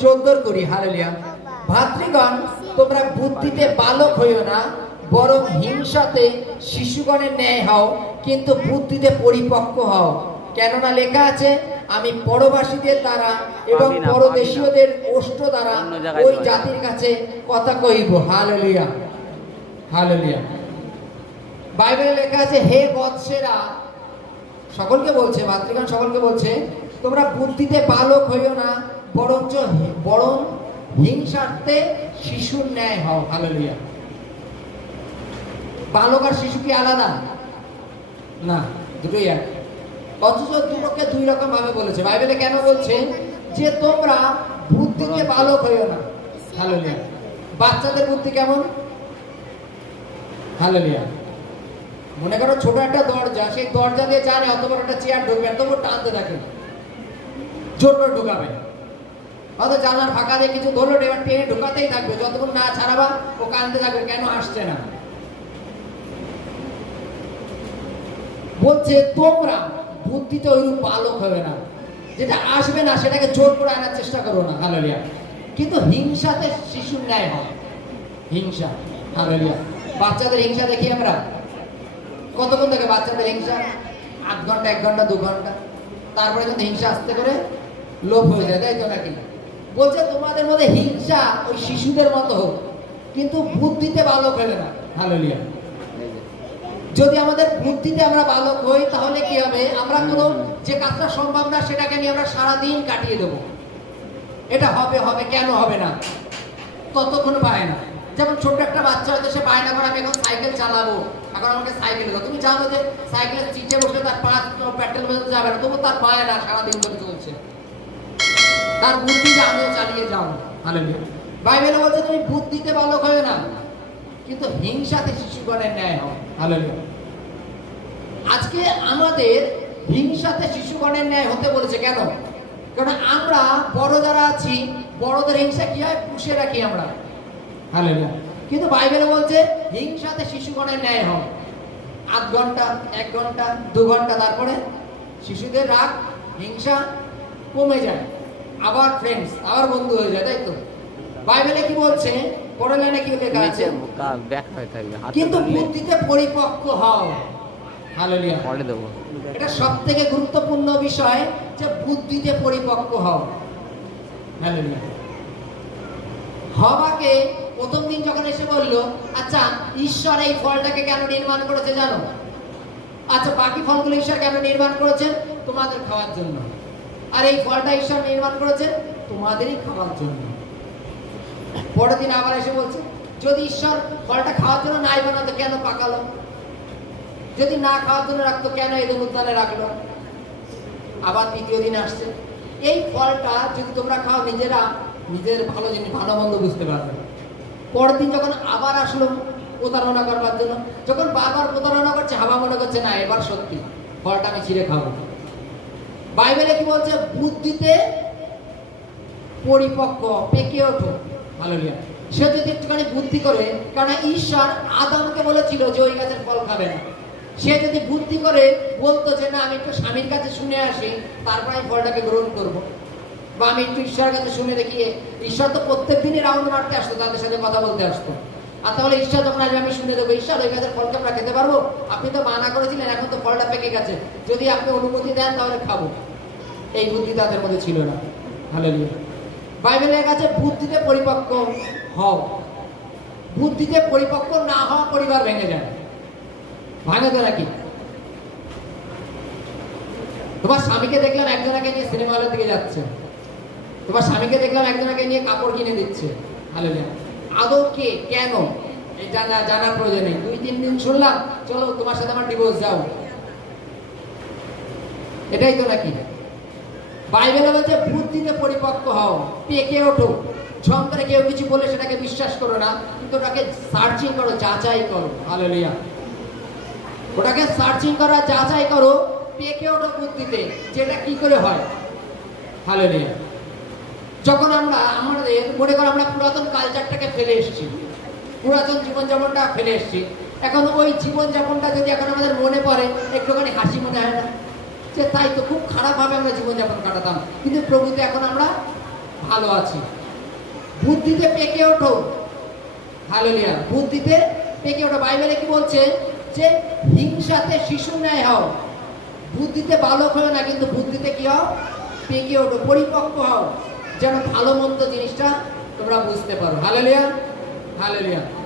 14 করি। হালেলুয়া। ভাতৃগণ, তোমরা বুদ্ধিতে বালক হইও না, বরং হিংসাতে শিশুগণের ন্যায় হও, কিন্তু বুদ্ধিতে পরিপক্ক হও। কেননা লেখা আছে, আমি পরবাসীদের দ্বারা এবং পরদেশীয়দের ওষ্ঠ দ্বারা ওই জাতির কাছে কথা কইব। Hallelujah, hallelujah. বাইবেলে লেখা আছে, হে বৎসেরা, সকলকে বলছে, ভাতৃগণ সকলকে বলছে, তোমরা বুদ্ধিতে বালক হইও না, বরং হিংসার্থে শিশুর ন্যায় হও। হালেলুয়া। বালক আর শিশু কি আলাদা? না, দুটোই এক। অথচ দুটোকে দুই রকম ভাবে বলেছে। বাইবেলে কেন বলছে যে তোমরা বুদ্ধিতে বালক হইও না? হালেলুয়া। বাচ্চাদের বুদ্ধি কেমন? হালেলুয়া। মনে করো ছোট একটা দরজা, সেই দরজা দিয়ে জানে অত বড় একটা চেয়ার ঢুকবে, এত বড় টানতে থাকে, জোর করে ঢুকাবে। হয়তো জানলার ফাঁকা দিয়ে কিছু ধরলো, এবার টেনে ঢুকাতেই থাকবে, যতক্ষণ না ছাড়াবা ও কানতে থাকবে, কেন আসছে না। বলছে তোমরা বুদ্ধিতে ওইরূপ বালক হবে না, যেটা আসবে না সেটাকে জোর করে আনার চেষ্টা করো না। হালেলুয়া। কিন্তু হিংসাতে শিশুর ন্যায় হয়। হিংসা, হালেলুয়া। বাচ্চাদের হিংসা দেখি আমরা কতক্ষণ থেকে, বাচ্চাদের হিংসা 8 ঘন্টা, 1 ঘন্টা, 2 ঘন্টা, তারপরে কিন্তু হিংসা আস্তে করে লোপ হয়ে যায়, তাই তো নাকি? বলছে তোমাদের মধ্যে হিংসা ওই শিশুদের মতো হোক, কিন্তু বুদ্ধিতে বালক হবে না। হালেলুয়া। যদি আমাদের বুদ্ধিতে আমরা বালক হই, তাহলে কি হবে? আমরা কোনো যে কাজটা সম্ভব না সেটাকে নিয়ে আমরা সারাদিন কাটিয়ে দেবো। এটা হবে হবে, কেন হবে না? ততক্ষণ পায় না। যেমন ছোট্ট একটা বাচ্চা হয়তো সে বায়না করে, আমি এখন সাইকেল চালাবো, এখন আমাকে সাইকেল দাও। তুমি জানো যে সাইকেলের সিটে বসে তার পা পেট্রোল মেজাতে যাবে না, তবু তার পায় না, সারাদিন ধরে চলছে। তার বুদ্ধি যে আমিও চালিয়ে যাও। হালেলুয়া। বাইবেলে বলছে তুমি বুদ্ধিতে বালক হয়ে না, কিন্তু হিংসাতে শিশুগণের ন্যায় হও। হালেলুয়া। আজকে আমাদের হিংসাতে শিশুগণের ন্যায় হতে বলেছে। কেন? কারণ আমরা বড় যারা আছি, বড়দের হিংসা কি হয়? পুষে রাখি আমরা। হালেলুয়া। কিন্তু বাইবেলে বলছে হিংসাতে শিশুগণের ন্যায় হও। 8 ঘন্টা, 1 ঘন্টা, 2 ঘন্টা, তারপরে শিশুদের রাগ, হিংসা কমে যায়, আবার ফ্রেন্ডস, আবার বন্ধু হয়ে যায়, তাই তো? বাইবেলে কি বলছে? পরের লাইনে কি লেখা আছে? কিন্তু বুদ্ধিতে পরিপক্ক হও। হালেলুয়া। এটা সবথেকে গুরুত্বপূর্ণ বিষয়, যে বুদ্ধিতে পরিপক্ক হও। হালেলুয়া। হওয়াকে প্রথম দিন যখন এসে বলল, আচ্ছা ঈশ্বর এই ফলটাকে কেন নির্মাণ করেছে জানো? আচ্ছা বাকি ফলগুলো ঈশ্বর কেন নির্মাণ করেছেন? তোমাদের খাওয়ার জন্য। আর এই ফলটা ঈশ্বর নির্মাণ করেছেন তোমাদেরই খাওয়ার জন্য। পরের দিন আবার এসে বলছে, যদি ঈশ্বর ফলটা খাওয়ার জন্য নাই বানাতো, কেন পাকালো? যদি না খাওয়ার জন্য রাখতো, কেন এদের উদ্যানে রাখলো? আবার তৃতীয় দিন আসছে, এই ফলটা যদি তোমরা খাও, নিজেরা নিজের ভালো জিনিস, ভালো মন্দ বুঝতে পারবে। পরের দিন যখন আবার আসলো প্রতারণা করবার জন্য, যখন বারবার প্রতারণা করছে, হাওয়া মনে করছে না এবার সত্যি ফলটা আমি ছিঁড়ে খাবো। বাইবেলে কি বলছে? বুদ্ধিতে পরিপক্ক, পেকে ওঠো। হালেলুয়া। সে যদি একটুখানি বুদ্ধি করে, কারণ ঈশ্বর আদমকে বলেছিল যে ওই গাছের ফল খাবে না। সে যদি বুদ্ধি করে বলতো যে না আমি একটু স্বামীর কাছে শুনে আসি, তারপর আমি ফলটাকে গ্রহণ করবো, বা আমি একটু ঈশ্বরের কাছে শুনে দেখি। ঈশ্বর তো প্রত্যেক দিনই রাউন্ড মারতে আসতো, তাদের সাথে কথা বলতে আসতো। আর তাহলে ঈশ্বর যখন আসবে আমি শুনে দেবো, ঈশ্বর ওই গাছের ফলকে আমরা খেতে পারবো? আপনি তো মানা করেছিলেন, এখন তো ফলটা পেকে গেছে, যদি আপনি অনুমতি দেন তাহলে খাবো। এই বুদ্ধি তাদের মধ্যে ছিল না। হালেলুয়া। বাইবেলে লেখা আছে বুদ্ধিতে পরিপক্ক হও। বুদ্ধিতে পরিপক্ক না হওয়া পরিবার ভেঙে যায়। ভাঙে তো নাকি? তোমার স্বামীকে দেখলাম একজনকে নিয়ে সিনেমা হলের দিকে যাচ্ছে, তোমার স্বামীকে দেখলাম একজনকে নিয়ে কাপড় কিনে দিচ্ছে। হালেলুয়া। আদৌ কে, কেন, এই জানার প্রয়োজন নেই। 2-3 দিন শুনলাম, চলো তোমার সাথে আমার ডিভোর্স, যাও। এটাই তো নাকি? বাইবেলে বলছে বুদ্ধিতে পরিপক্ক হও, পেকে ওঠো। ঝম করে কেউ কিছু বলে সেটাকে বিশ্বাস করো না, কিন্তু ওটাকে সার্চিং করো, যাচাই করো। হালেলুয়া। ওটাকে সার্চিং করা, যাচাই করো, পেকে ওঠো বুদ্ধিতে, যেটা কি করে হয়। হালেলুয়া। যখন আমরা আমাদের মনে করো আমরা পুরাতন কালচারটাকে ফেলে এসেছি, পুরাতন জীবনযাপনটা ফেলে এসেছি, এখন ওই জীবনযাপনটা যদি এখন আমাদের মনে পড়ে, একটুখানি হাসি মনে হয় না? যে তাই তো, খুব খারাপভাবে আমরা জীবনযাপন কাটাতাম, কিন্তু প্রভুতে এখন আমরা ভালো আছি। বুদ্ধিতে পেকে ওঠো। হালেলুয়া, বুদ্ধিতে পেকে ওঠো। বাইবেলে কি বলছে যে হিংসাতে শিশুর ন্যায় হও। বুদ্ধিতে বালক হও না, কিন্তু বুদ্ধিতে কি হও? পেকে ওঠো, পরিপক্ক হও, যেন ভালো মন্দ জিনিসটা তোমরা বুঝতে পারো। Hallelujah, hallelujah.